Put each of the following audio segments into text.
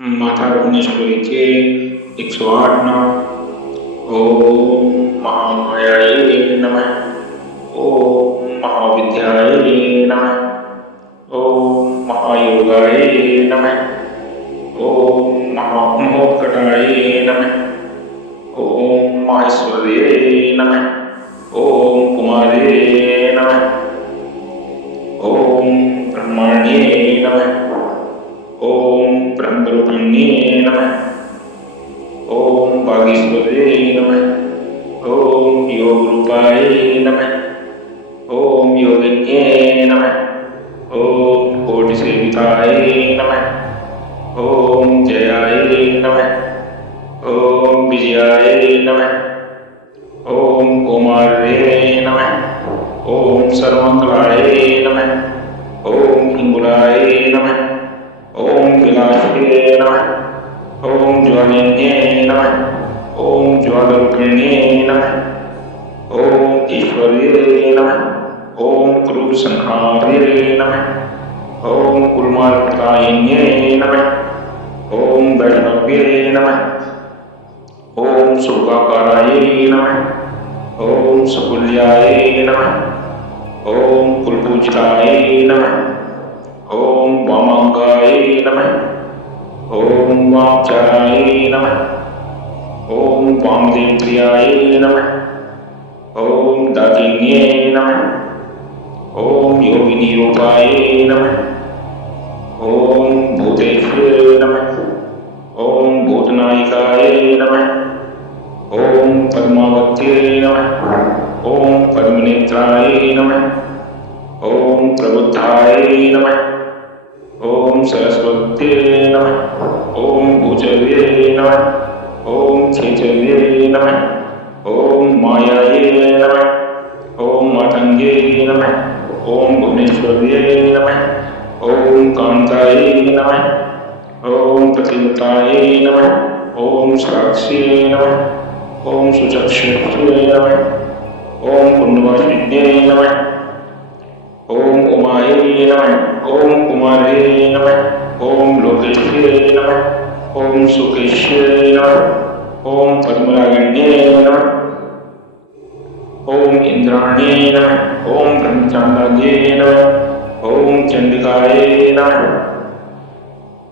माता भुवनेश्वरी के 108 नाम। ओम महामायाय नमः। ओम महाविद्याय नमः। ओम महायोगाय नमः। ओम महामहोत्कटाय नमः। ओम माहेश्वर्ये नमः। ओम कुमारे नमः। ओम ब्रह्मण्ये नमः। ओम ब्रह्मरूपिण्ये नमः। ओम वागीश्वर्ये नमः। ओम योगरूपाय नमः। ओम योगिन्ये नमः। ओम कोटिसेविताय नमः। ओम जयाय नमः। ओम विजयाय नमः। ओम कौमार्ये नमः। ओम सर्वमंगलाय नमः। ओम हिंगुलाय नमः। ओम विलासे नमः। ओम ज्वालिन्ये नमः। ओम ज्वालरूपिण्ये नमः। ओम ईश्वर्ये नमः। ओम क्रूर संहारे नमः। ओम कुलमार्पतायिन्ये नमः। ओम वैष्णव्ये नमः। ओम सुखाकाराय नमः। ओम सुकुल्याय नमः। ओम कुलपूजिताय नमः। ओम वामांगाय नमः। ओम वामचाराय नमः। ओम वामदेवप्रियाय नमः। ओम दातिन्ये नमः। ओम योगिनीरूपाय नमः। ओम भूतेश्वरे नमः। ओम भूतनायिकाय नमः। ओम पद्मावत्ये नमः। ओम पद्मनेत्राय नमः। ओम प्रबुद्धाय नमः। ओम सरस्वत्ये नमः। ओम भूचर्ये नमः। ओम छेचर्ये नमः। ओम मायाये नमः। ओम मातंगे नमः। ओम भुवनेश्वर्ये नमः। ओम कांताय नमः। ओम प्रतिमताय नमः। ओम साक्षिये नमः। ओम सुचक्षुषे नमः। ओम पुण्यवासिन्ये नमः। ओम उमाय नमः। ओम कुमारे नमः। ओम लोकेश्वरे नमः। ओम सुकेश्वरे नमः। ओम पद्मरागिण्ये नमः। ओम इंद्राण्ये नमः। ओम ब्रह्मचारिण्ये नमः। ओम चंडिकाय नमः।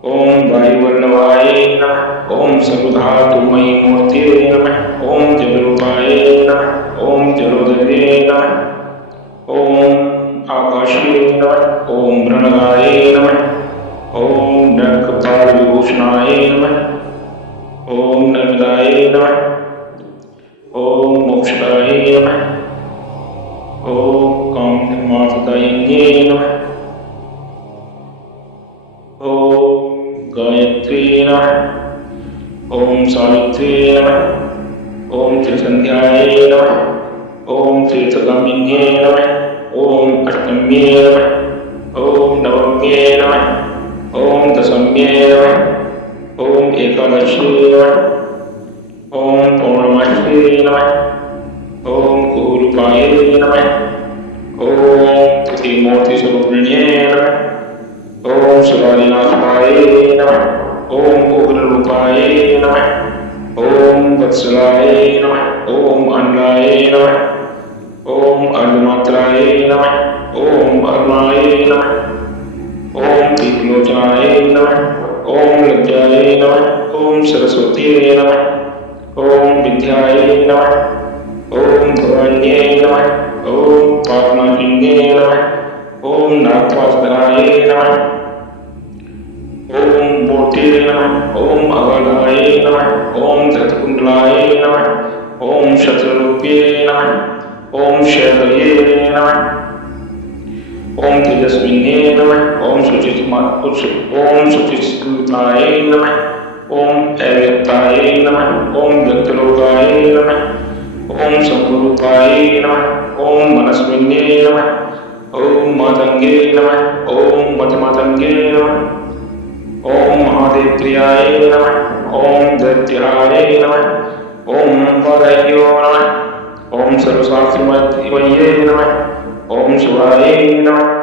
ओम वायुवल्लभाय नमः। ओम सर्वधातुमयी मूर्तये नमः। ओम जलरूपाय नमः। ओम जलोदरे नमः। ओम आकाशीय नमः। ओम प्रणगाय नमः। ओम नरकपाल विभूषणाय नमः। ओम नर्मदाय नमः। ओम मोक्षदाय नमः। ओम कामधर्मार्थदायिन्ये नमः। ओम गायत्री नमः। ओम सावित्री नमः। ओम त्रिसंध्याय नमः। ओम तीर्थगामिन्ये नमः। ओम अष्टम्ये नमः। ओम नवम्ये नमः। ओम दशम्ये नमः। ओम एकादश्ये नमः। ओम पौर्णमास्ये नमः। ओम कुरूपाय नमः। ओम त्रिमूर्तिस्वरूपिण्ये नमः। ओम शिवादिनाथाय नमः। ओम उग्ररूपाय नमः। ओम वत्सलाय नमः। ओम अन्नाय नमः। ओम अर्धमात्राय नमः। ओम अरुणाय नमः। ओम दीपलोचनाय नमः। ओम लज्जाय नमः। ओम सरस्वत्यै नमः। ओम विद्याय नमः। ओम भवान्ये नमः। ओम पापनाशिन्ये नमः। ओम नागपाशधराय नमः। ओम मूर्तये नमः। ओम अगाधाय नमः। ओम धृतकुण्डलाय नमः। ओम शत्रुरूप्ये नमः। ओम शैलये नमः। ओम तेजस्विन्ये नमः। ओम शुचिस्मृताय नमः। ओम अव्यक्ताय नमः। ओम व्यक्तलोकाय नमः। ओम संरूपाय नमः। ओम मनस्विन्ये नमः। ओम मातंगे नमः। ओम मतमातंगे नमः। ओम महादेवप्रियाय नमः। ओम दैत्याय नमः। ओम वादयो नमः। ओम सर्वशास्त्रमय नमः। ओम शिवाय नमः।